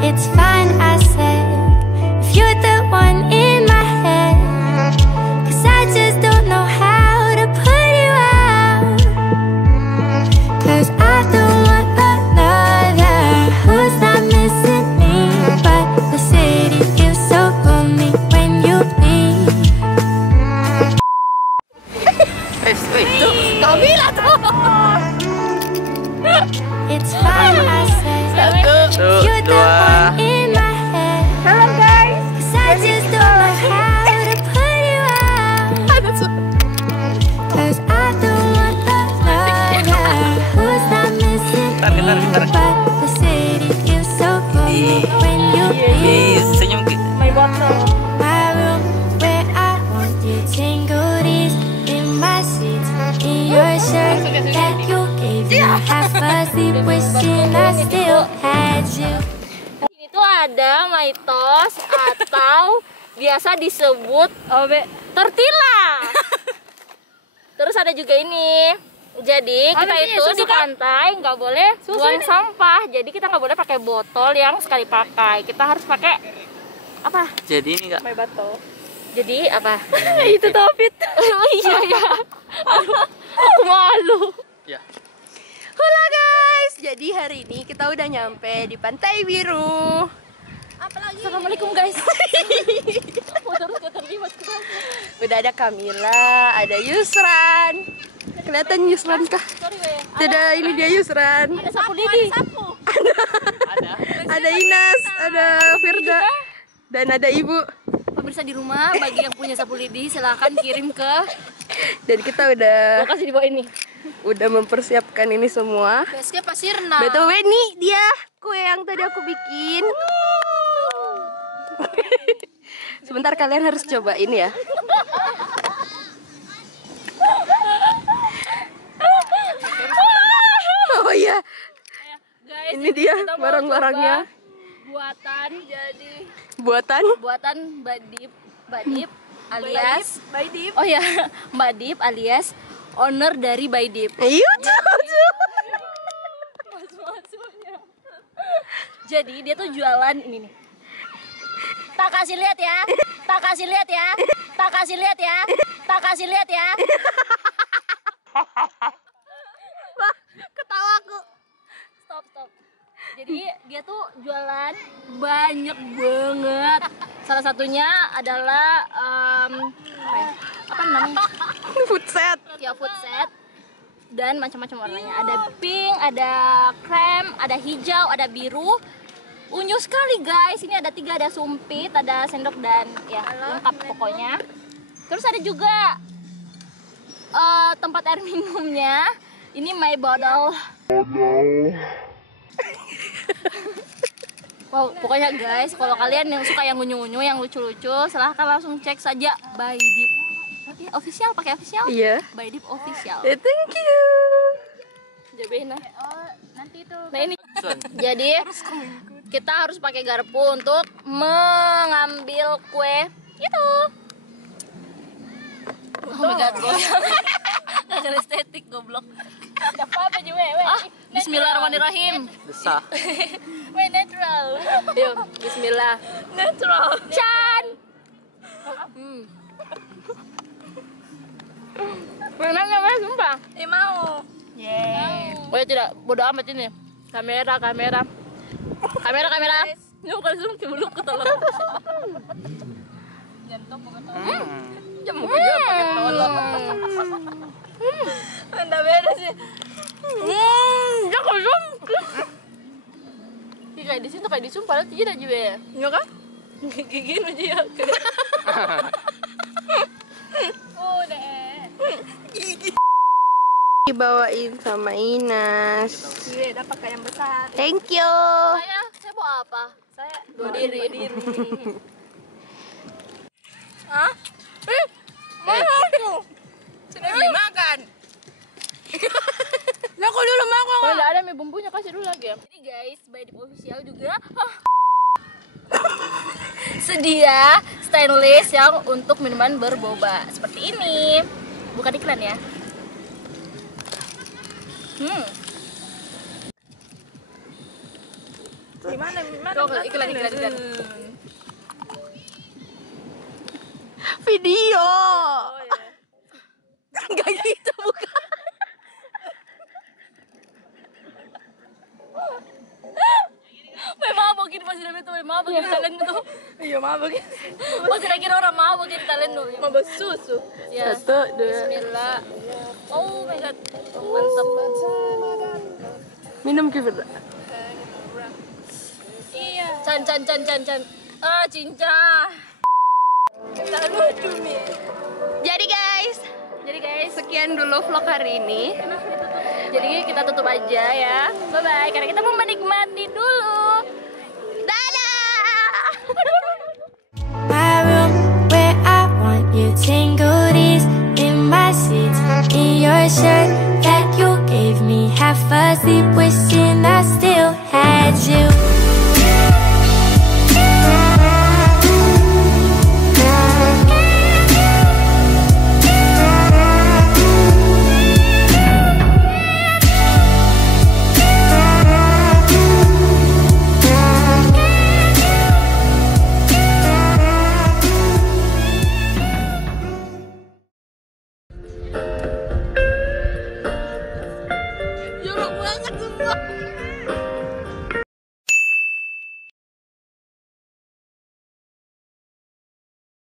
It's fine, I said, if you're the one in my head, 'cause I just don't know how to put you out. 'Cause I don't want another who's not missing me, but the city feels so lonely when you leave. Itu Kamila tuh. It's fine, I said, Satu, you're the dua. one in my head. Halo guys. 'Cause I just don't know how to put you out. 'Cause I don't want another who's not missing me, but the city feels so lonely when you leave. Senyum My botol. My room where I want you, tangled is in my sheets, in your shirt that you gave me, half asleep wishing I still had you. Ini tuh ada maitos atau biasa disebut tortilla. Terus ada juga ini. Jadi kita itu di pantai nggak boleh buang sampah. Jadi kita nggak boleh pakai botol yang sekali pakai. Kita harus pakai apa? Jadi ini enggak? My botol. Jadi apa? Itu Topit. Oh iya ya. Aku malu. Ya. Halo guys, jadi hari ini kita udah nyampe di Pantai Biru. Apalagi? Assalamualaikum guys. Udah ada Kamila, ada Yusran. Kelihatan Yusran kah? Tidak, ini dia Yusran. Ada sapu lidi. Ada Inas, ada Firda, dan ada Ibu. Pemirsa di rumah, bagi yang punya sapu lidi silahkan kirim ke Dan kita udah lokasi di bawah ini. mempersiapkan ini semua. Basket Pasirna. BTW nih dia kue yang tadi aku bikin. Sebentar, kalian harus cobain ya. Oh iya, Guys, ini dia kita mau barang-barangnya. coba buatan Buatan Badip alias Baidip. oh ya Mbak Dip alias owner dari Baidip. Ayo, Jadi dia tuh jualan ini nih. Tak kasih lihat ya. Tak kasih lihat ya. Tak kasih lihat ya. Tak kasih lihat ya. ketawaku. Stop. Jadi dia tuh jualan banyak banget. Salah satunya adalah apa namanya? Food set. Ya, food set. Dan macam-macam warnanya. Ada pink, ada krem, ada hijau, ada biru. Unyu sekali guys. Ini ada 3, ada sumpit, ada sendok dan ya lengkap pokoknya. Terus ada juga tempat air minumnya. Ini my bottle. Wow, pokoknya guys, kalau kalian yang suka yang unyu-unyu, yang lucu-lucu, silahkan langsung cek saja Baidip. Oke, official, pakai official? Iya. Baidip official. Thank you. Jabena. Nanti itu. Nah ini. Jadi kita harus pakai garpu untuk mengambil kue itu. Oh my god, gak ada estetik goblok. Bismillahirrahmanirrahim. Besar. Natural. Yuk, bismillah. Natural. Chan. Memang gak mau sumpah? Mau. Oh ya tidak, bodo amat ini. Kamera. Ini bukan zoom, dulu ketolong. Jantung juga pakai tolong. Anda beda sih. Jangan zoom. Kayak di sini kayak di zoom, padahal tidak juga ya. Iya kan? Gigi aja ya. Dibawain sama Inas. Iya, dapat kayak yang besar. Thank you. Saya bawa apa? Saya dua diri. Hah? Sudah dimakan. Nah, aku dulu makan. Kalau nggak ada mie bumbunya kasih dulu lagi ya. Ini guys, Baidip official juga sedia stainless yang untuk minuman berboba seperti ini. Bukan iklan ya. Gimana? Iklan. Video. Oh ya. Enggak gitu, bukan. Mabokin pas udah itu, mabokin talent itu. Iya, mabok. Pas kira orang mabokin talent tuh. Mabok susu. Ya. 1, 2. Bismillah. Oh my god. Mantap. Minum Kifir. Iya. Can. Ah, cinca. Tak lucu nih. Jadi guys, sekian dulu vlog hari ini. Jadi kita tutup aja ya. Bye bye. Karena kita mau menikmati dulu. Dadah. My room where I want you tangled is in my seats, in your shirt that you gave me, half asleep, wishing I still had you. Jorok banget sumpah.